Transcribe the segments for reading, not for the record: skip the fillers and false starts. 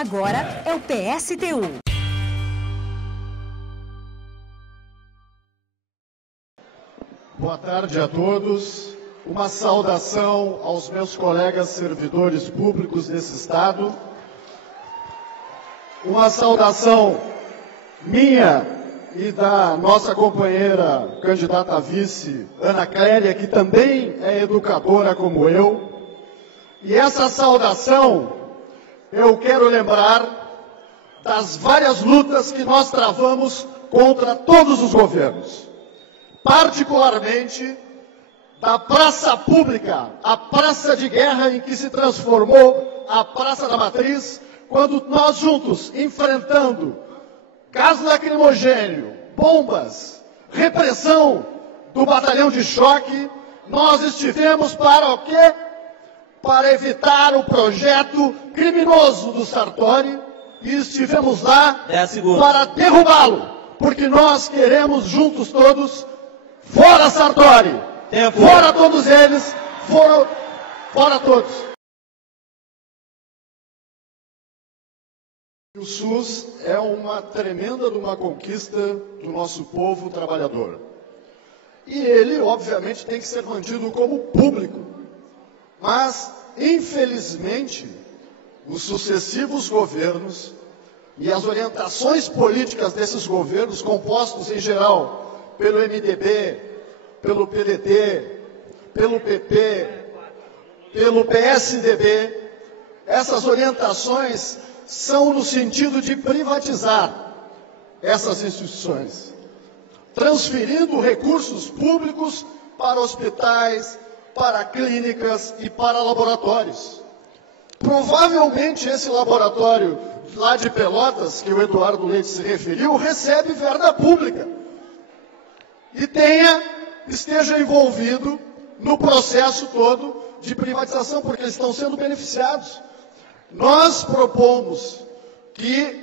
Agora é o PSTU. Boa tarde a todos. Uma saudação aos meus colegas servidores públicos desse Estado. Uma saudação minha e da nossa companheira candidata a vice, Ana Clélia, que também é educadora como eu. E essa saudação eu quero lembrar das várias lutas que nós travamos contra todos os governos. Particularmente da praça pública, a praça de guerra em que se transformou a Praça da Matriz, quando nós juntos, enfrentando gás lacrimogêneo, bombas, repressão do batalhão de choque, nós estivemos para o quê? Para evitar o projeto criminoso do Sartori e estivemos lá para derrubá-lo, porque nós queremos juntos todos, fora Sartori, fora todos eles, fora todos. O SUS é uma tremenda de uma conquista do nosso povo trabalhador. E ele, obviamente, tem que ser mantido como público. Mas, infelizmente, os sucessivos governos e as orientações políticas desses governos, compostos em geral pelo MDB, pelo PDT, pelo PP, pelo PSDB, essas orientações são no sentido de privatizar essas instituições, transferindo recursos públicos para hospitais, para clínicas e para laboratórios. Provavelmente esse laboratório lá de Pelotas, que o Eduardo Leite se referiu, recebe verba pública e esteja envolvido no processo todo de privatização, porque eles estão sendo beneficiados. Nós propomos que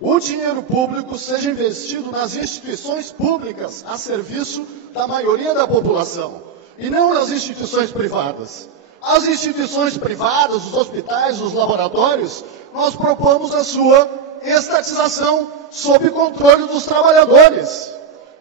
o dinheiro público seja investido nas instituições públicas a serviço da maioria da população e não nas instituições privadas. As instituições privadas, os hospitais, os laboratórios, nós propomos a sua estatização sob controle dos trabalhadores.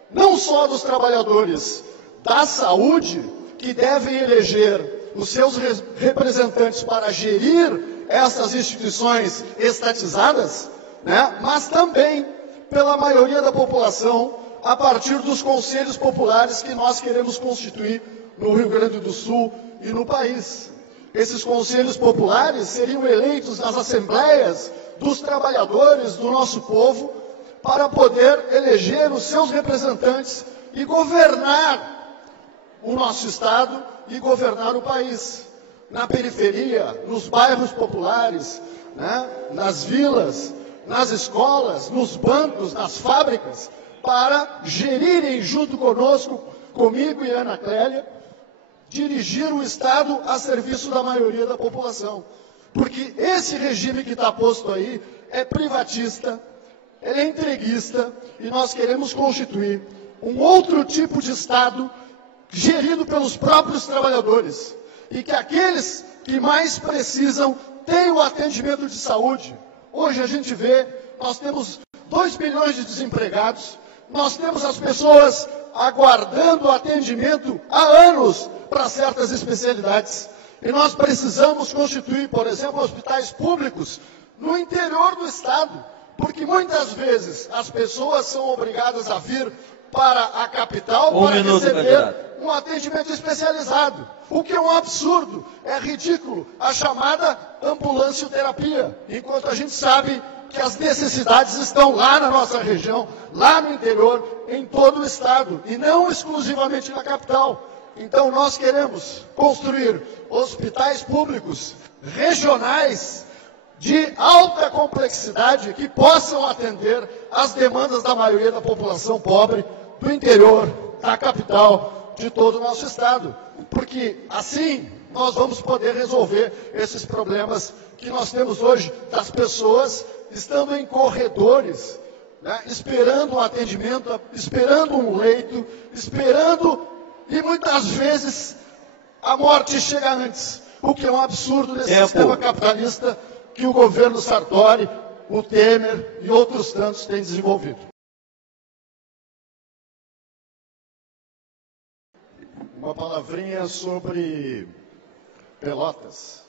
Não só dos trabalhadores da saúde, que devem eleger os seus representantes para gerir essas instituições estatizadas, né? Mas também pela maioria da população, a partir dos conselhos populares que nós queremos constituir no Rio Grande do Sul e no país. Esses conselhos populares seriam eleitos nas assembleias dos trabalhadores do nosso povo para poder eleger os seus representantes e governar o nosso Estado e governar o país. Na periferia, nos bairros populares, né, nas vilas, nas escolas, nos bancos, nas fábricas, para gerirem junto conosco, comigo e Ana Clélia, dirigir o Estado a serviço da maioria da população. Porque esse regime que está posto aí é privatista, ele é entreguista, e nós queremos constituir um outro tipo de Estado gerido pelos próprios trabalhadores. E que aqueles que mais precisam tenham o atendimento de saúde. Hoje a gente vê, nós temos 2 milhões de desempregados, nós temos as pessoas aguardando atendimento há anos para certas especialidades. E nós precisamos constituir, por exemplo, hospitais públicos no interior do Estado, porque muitas vezes as pessoas são obrigadas a vir para a capital para receber um atendimento especializado. O que é um absurdo, é ridículo, a chamada ambulancioterapia, enquanto a gente sabe que as necessidades estão lá na nossa região, lá no interior, em todo o Estado, e não exclusivamente na capital. Então nós queremos construir hospitais públicos regionais de alta complexidade que possam atender às demandas da maioria da população pobre do interior, da capital, de todo o nosso Estado. Porque assim nós vamos poder resolver esses problemas que nós temos hoje, das pessoas estando em corredores, né, esperando um atendimento, esperando um leito, esperando, e muitas vezes a morte chega antes, o que é um absurdo nesse sistema capitalista que o governo Sartori, o Temer e outros tantos têm desenvolvido. Uma palavrinha sobre Pelotas.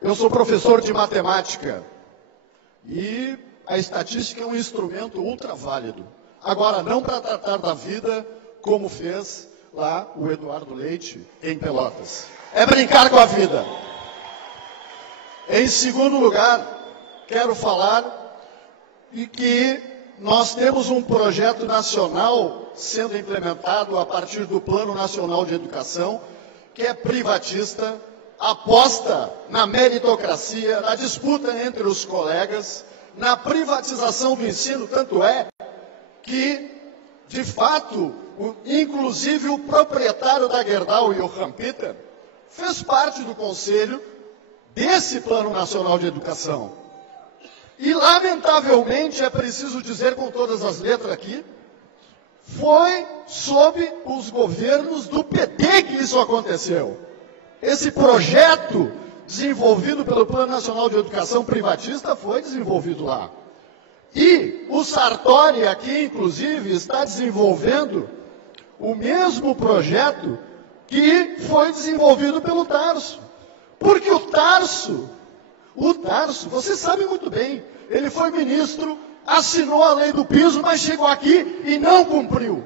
Eu sou professor de matemática e a estatística é um instrumento ultra válido. Agora, não para tratar da vida como fez lá o Eduardo Leite em Pelotas. É brincar com a vida. Em segundo lugar, quero falar que nós temos um projeto nacional sendo implementado a partir do Plano Nacional de Educação, que é privatista, aposta na meritocracia, na disputa entre os colegas, na privatização do ensino, tanto é que, de fato, inclusive o proprietário da Gerdau, Johann Peter, fez parte do conselho desse Plano Nacional de Educação. E, lamentavelmente, é preciso dizer com todas as letras aqui, foi sob os governos do PT que isso aconteceu. Esse projeto desenvolvido pelo Plano Nacional de Educação privatista foi desenvolvido lá. E o Sartori aqui, inclusive, está desenvolvendo o mesmo projeto que foi desenvolvido pelo Tarso. Porque o Tarso, você sabe muito bem, ele foi ministro, assinou a lei do piso, mas chegou aqui e não cumpriu.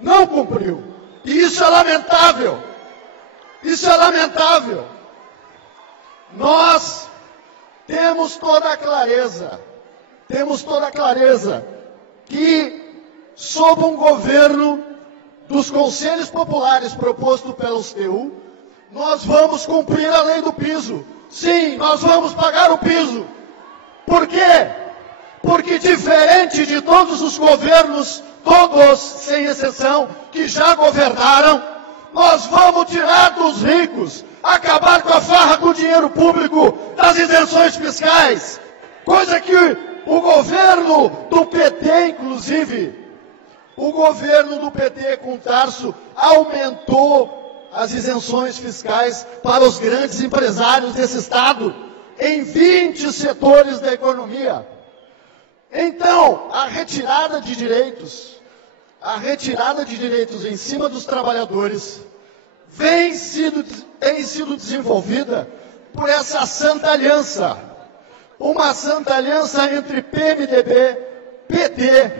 Não cumpriu. E isso é lamentável. Isso é lamentável. Nós temos toda a clareza que, sob um governo dos conselhos populares proposto pelos TU, nós vamos cumprir a lei do piso. Sim, nós vamos pagar o piso. Por quê? Porque, diferente de todos os governos, todos, sem exceção, que já governaram, nós vamos tirar dos ricos, acabar com a farra com o dinheiro público das isenções fiscais, coisa que o governo do PT, inclusive, o governo do PT com Tarso aumentou as isenções fiscais para os grandes empresários desse Estado em 20 setores da economia. Então, a retirada de direitos em cima dos trabalhadores tem sido desenvolvida por essa santa aliança. Uma santa aliança entre PMDB, PT,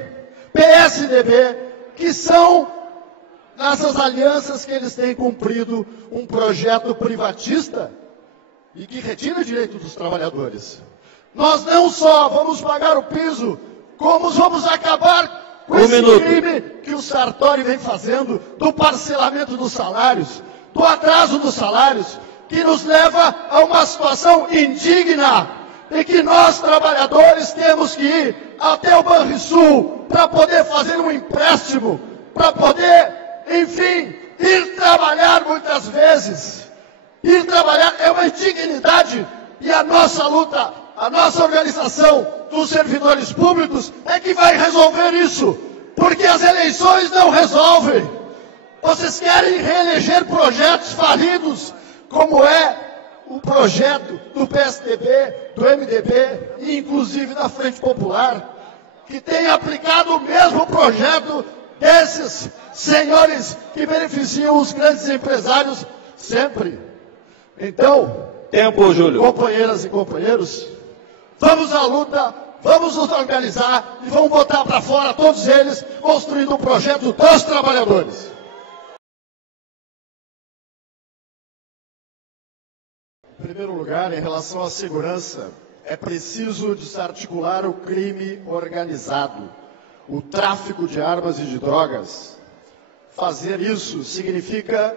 PSDB, que são nessas alianças que eles têm cumprido um projeto privatista e que retira direito dos trabalhadores. Nós não só vamos pagar o piso, como vamos acabar com esse crime que o Sartori vem fazendo do parcelamento dos salários, do atraso dos salários, que nos leva a uma situação indigna e que nós, trabalhadores, temos que ir até o Banrisul para poder fazer um empréstimo, para poder, enfim, ir trabalhar muitas vezes. Ir trabalhar é uma indignidade e a nossa luta, a nossa organização dos servidores públicos é que vai resolver isso, porque as eleições não resolvem. Vocês querem reeleger projetos falidos, como é o projeto do PSDB, do MDB e inclusive da Frente Popular, que tem aplicado o mesmo projeto desses senhores que beneficiam os grandes empresários sempre. Então, tempo, Júlio. Companheiras e companheiros, vamos à luta, vamos nos organizar e vamos botar para fora todos eles, construindo um projeto dos trabalhadores. Em primeiro lugar, em relação à segurança, é preciso desarticular o crime organizado, o tráfico de armas e de drogas. Fazer isso significa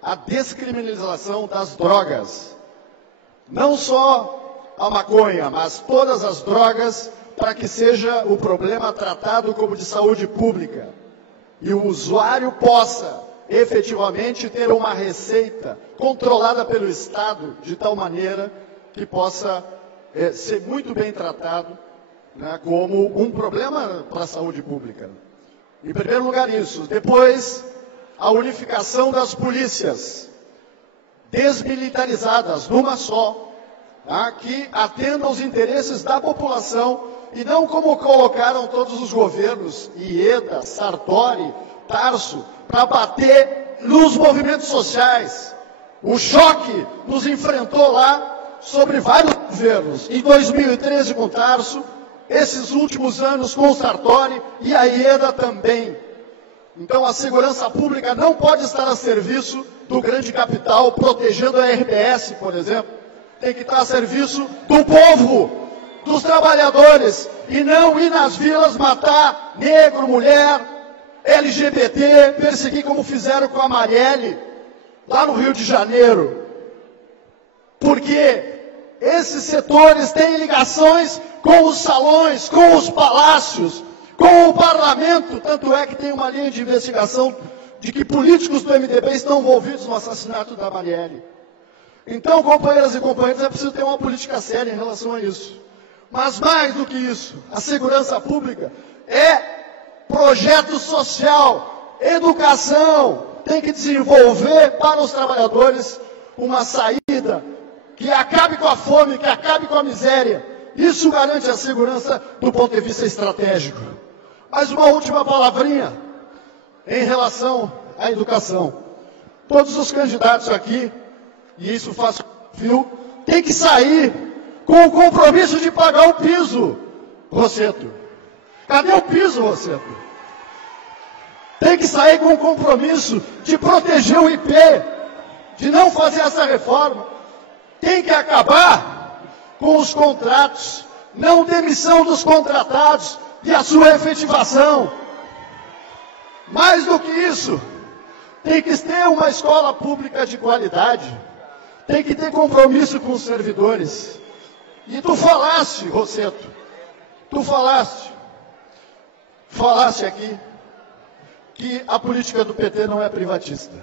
a descriminalização das drogas. Não só a maconha, mas todas as drogas, para que seja o problema tratado como de saúde pública. E o usuário possa efetivamente ter uma receita controlada pelo Estado, de tal maneira que possa ser muito bem tratado, né, como um problema para a saúde pública. Em primeiro lugar isso. Depois, a unificação das polícias, desmilitarizadas, numa só, tá, que atenda aos interesses da população e não como colocaram todos os governos, Ieda, Sartori, Tarso, para bater nos movimentos sociais. O choque nos enfrentou lá sobre vários governos. Em 2013 com Tarso, esses últimos anos com o Sartori e a Ieda também. Então a segurança pública não pode estar a serviço do grande capital, protegendo a RBS, por exemplo. Tem que estar a serviço do povo, dos trabalhadores, e não ir nas vilas matar negro, mulher, LGBT, perseguir como fizeram com a Marielle, lá no Rio de Janeiro. Porque esses setores têm ligações com os salões, com os palácios, com o parlamento. Tanto é que tem uma linha de investigação de que políticos do MDB estão envolvidos no assassinato da Marielle. Então, companheiras e companheiros, é preciso ter uma política séria em relação a isso. Mas mais do que isso, a segurança pública é projeto social, educação, tem que desenvolver para os trabalhadores uma saída que acabe com a fome, que acabe com a miséria. Isso garante a segurança do ponto de vista estratégico. Mais uma última palavrinha em relação à educação. Todos os candidatos aqui, e isso faz desafio, tem que sair com o compromisso de pagar o piso, Rosseto. Cadê o piso, Rosseto? Tem que sair com o compromisso de proteger o IP, de não fazer essa reforma. Tem que acabar com os contratos, não demissão dos contratados e a sua efetivação. Mais do que isso, tem que ter uma escola pública de qualidade, tem que ter compromisso com os servidores. E tu falaste, Rosseto, tu falaste aqui que a política do PT não é privatista.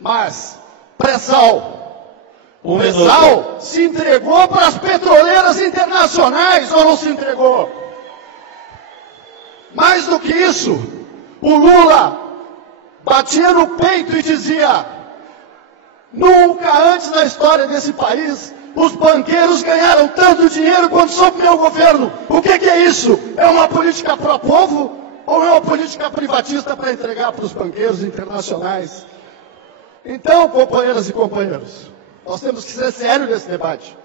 Mas, pré-sal, o pré-sal se entregou para as petroleiras internacionais ou não se entregou? Mais do que isso, o Lula batia no peito e dizia: nunca antes na história desse país os banqueiros ganharam tanto dinheiro quanto sob meu governo. O que é isso? É uma política pró-povo ou é uma política privatista para entregar para os banqueiros internacionais? Então, companheiras e companheiros, nós temos que ser sérios nesse debate.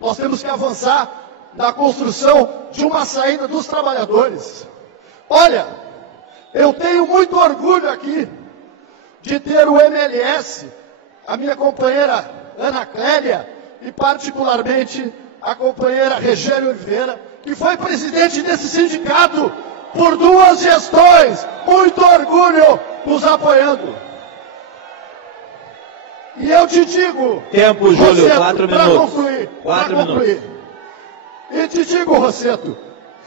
Nós temos que avançar na construção de uma saída dos trabalhadores. Olha, eu tenho muito orgulho aqui de ter o MLS, a minha companheira Ana Clélia, e particularmente a companheira Regiane Oliveira, que foi presidente desse sindicato por 2 gestões. Muito orgulho nos apoiando. E eu te digo... Tempo, Júlio, Rosseto, 4 minutos. Para concluir. E te digo, Rosseto,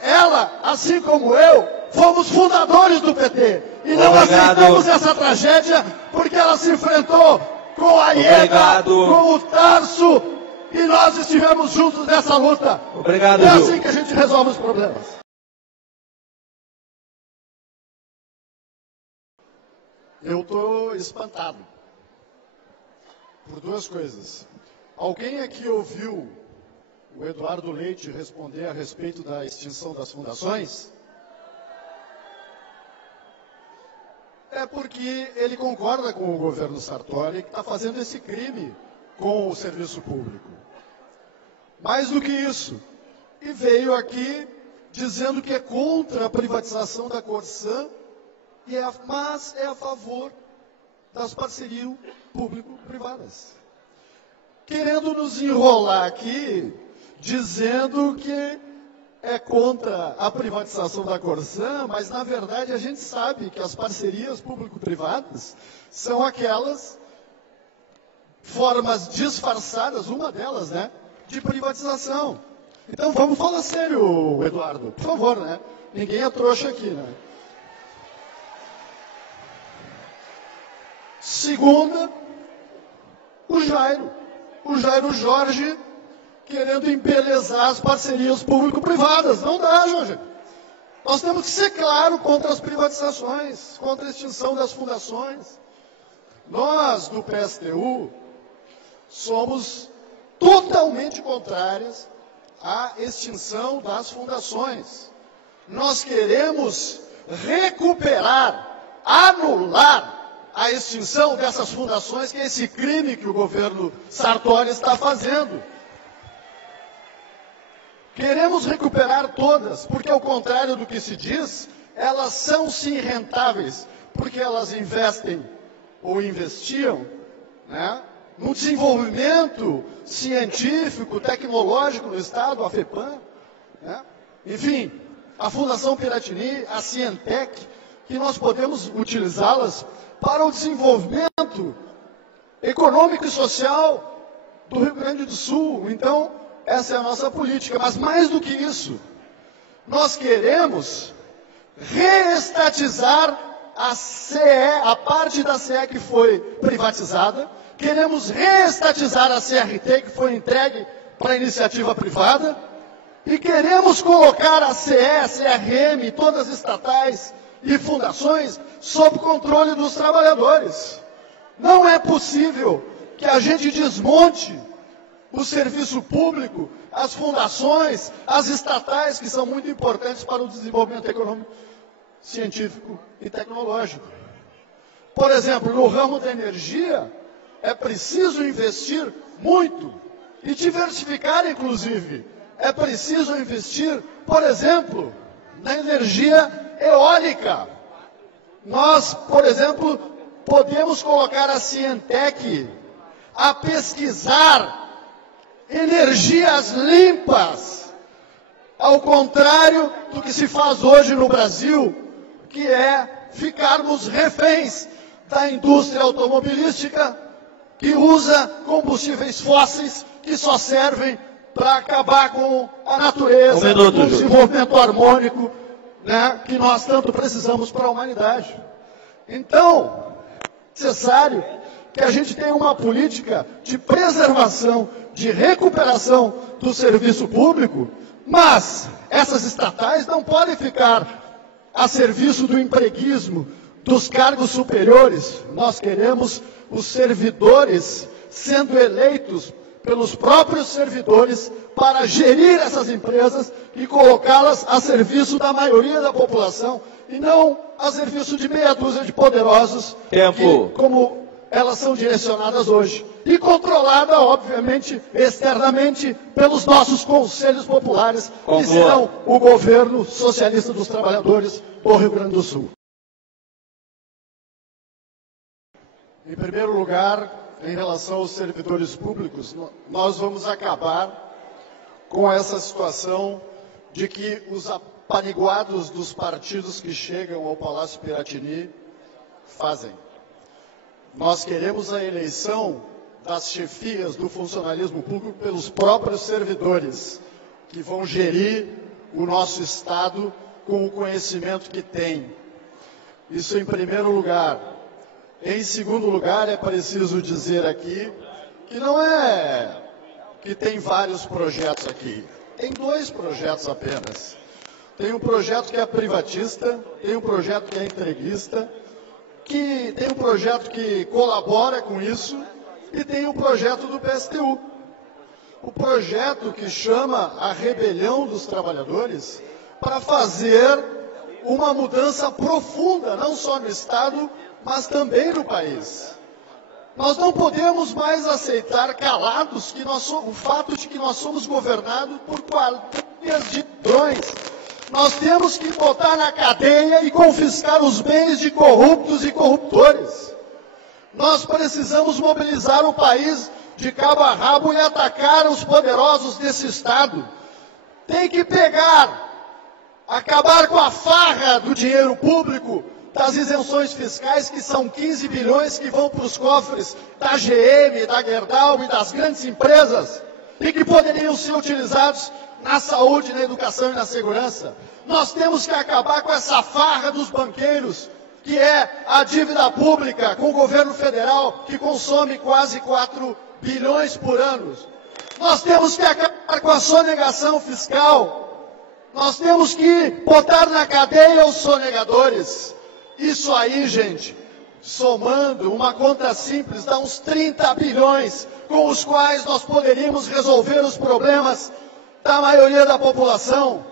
ela, assim como eu, fomos fundadores do PT. E não aceitamos essa tragédia porque ela se enfrentou com a Ieda, com o Tarso, e nós estivemos juntos nessa luta. Obrigado, é assim que a gente resolve os problemas. Eu estou espantado por 2 coisas. Alguém aqui ouviu o Eduardo Leite responder a respeito da extinção das fundações? É porque ele concorda com o governo Sartori, que está fazendo esse crime com o serviço público. Mais do que isso, e veio aqui dizendo que é contra a privatização da Corsã, mas é a favor das parcerias público-privadas. Querendo nos enrolar aqui, dizendo que é contra a privatização da Corsã, mas na verdade a gente sabe que as parcerias público-privadas são aquelas formas disfarçadas, uma delas, né, de privatização. Então vamos falar sério, Eduardo, por favor, né? Ninguém é trouxa aqui, né? Segunda, o Jairo Jorge querendo embelezar as parcerias público-privadas. Não dá, Jorge. Nós temos que ser claros contra as privatizações, contra a extinção das fundações. Nós, do PSTU, somos totalmente contrárias à extinção das fundações. Nós queremos recuperar, anular a extinção dessas fundações, que é esse crime que o governo Sartori está fazendo. Queremos recuperar todas, porque ao contrário do que se diz, elas são sim rentáveis, porque elas investem ou investiam, né, no desenvolvimento científico, tecnológico no Estado, a FEPAM, né? Enfim, a Fundação Piratini, a Cientec, que nós podemos utilizá-las para o desenvolvimento econômico e social do Rio Grande do Sul. Então, essa é a nossa política. Mas mais do que isso, nós queremos reestatizar a CE, a parte da CE que foi privatizada, queremos reestatizar a CRT, que foi entregue para a iniciativa privada, e queremos colocar a CE, a CRM, todas as estatais e fundações sob controle dos trabalhadores. Não é possível que a gente desmonte o serviço público, as fundações, as estatais, que são muito importantes para o desenvolvimento econômico, científico e tecnológico. Por exemplo, no ramo da energia, é preciso investir muito e diversificar, inclusive. É preciso investir, por exemplo, na energia eólica. Nós, por exemplo, podemos colocar a Cientec a pesquisar energias limpas, ao contrário do que se faz hoje no Brasil, que é ficarmos reféns da indústria automobilística, que usa combustíveis fósseis que só servem para acabar com a natureza, com o desenvolvimento harmônico, né, que nós tanto precisamos para a humanidade. Então, é necessário que a gente tenha uma política de preservação, de recuperação do serviço público, mas essas estatais não podem ficar a serviço do empreguismo, dos cargos superiores. Nós queremos os servidores sendo eleitos pelos próprios servidores para gerir essas empresas e colocá-las a serviço da maioria da população e não a serviço de meia dúzia de poderosos, que, como elas são direcionadas hoje. E controlada, obviamente, externamente, pelos nossos conselhos populares, que serão o governo socialista dos trabalhadores do Rio Grande do Sul. Em primeiro lugar, em relação aos servidores públicos, nós vamos acabar com essa situação de que os apaniguados dos partidos que chegam ao Palácio Piratini fazem. Nós queremos a eleição das chefias do funcionalismo público pelos próprios servidores, que vão gerir o nosso Estado com o conhecimento que têm. Isso em primeiro lugar. Em segundo lugar, é preciso dizer aqui que não é que tem vários projetos aqui. Tem 2 projetos apenas. Tem um projeto que é privatista, tem um projeto que é entreguista, que tem um projeto que colabora com isso e tem um projeto do PSTU. O projeto que chama a rebelião dos trabalhadores para fazer uma mudança profunda, não só no Estado, mas também no país. Nós não podemos mais aceitar calados o fato de que nós somos governados por quadrilhas de ladrões. Nós temos que botar na cadeia e confiscar os bens de corruptos e corruptores. Nós precisamos mobilizar o país de cabo a rabo e atacar os poderosos desse Estado. Tem que acabar com a farra do dinheiro público, das isenções fiscais, que são 15 bilhões que vão para os cofres da GM, da Gerdau e das grandes empresas, e que poderiam ser utilizados na saúde, na educação e na segurança. Nós temos que acabar com essa farra dos banqueiros, que é a dívida pública com o governo federal, que consome quase 4 bilhões por ano. Nós temos que acabar com a sonegação fiscal. Nós temos que botar na cadeia os sonegadores. Isso aí, gente, somando uma conta simples, dá uns 30 bilhões, com os quais nós poderíamos resolver os problemas da maioria da população.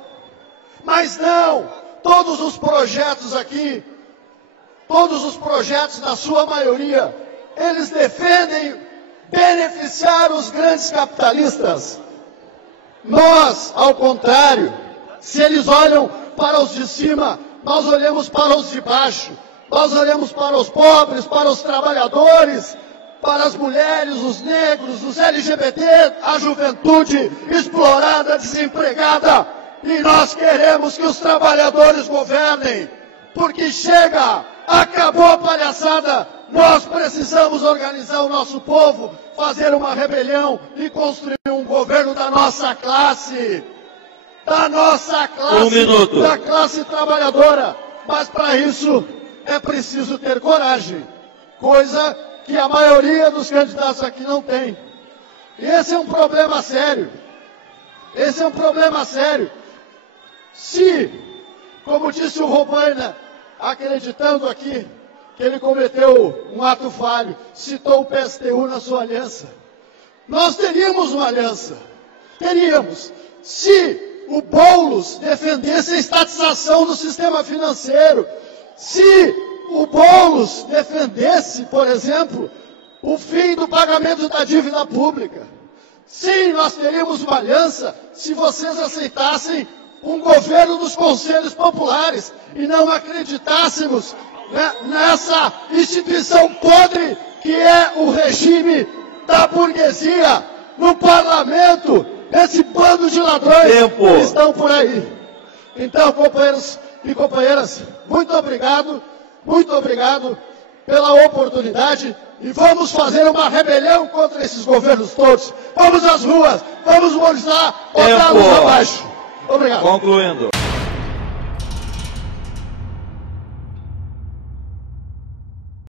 Mas não, todos os projetos aqui, todos os projetos, na sua maioria, eles defendem beneficiar os grandes capitalistas. Nós, ao contrário, se eles olham para os de cima, nós olhamos para os de baixo. Nós olhamos para os pobres, para os trabalhadores, para as mulheres, os negros, os LGBT, a juventude explorada, desempregada. E nós queremos que os trabalhadores governem, porque chega, acabou a palhaçada. Nós precisamos organizar o nosso povo, fazer uma rebelião e construir um governo da nossa classe. Da nossa classe, da classe trabalhadora. Mas para isso é preciso ter coragem, coisa que a maioria dos candidatos aqui não tem. E esse é um problema sério. Esse é um problema sério. Se, como disse o Robaina, acreditando aqui que ele cometeu um ato falho, citou o PSTU na sua aliança, nós teríamos uma aliança. Teríamos. Se o Boulos defendesse a estatização do sistema financeiro, se o Boulos defendesse, por exemplo, o fim do pagamento da dívida pública, sim, nós teríamos uma aliança se vocês aceitassem um governo dos conselhos populares e não acreditássemos, né, nessa instituição podre que é o regime da burguesia no parlamento, esse bando de ladrões que estão por aí. Então, companheiros e companheiras, muito obrigado pela oportunidade e vamos fazer uma rebelião contra esses governos todos. Vamos às ruas, vamos mobilizar, botá-los abaixo. Obrigado. Concluindo.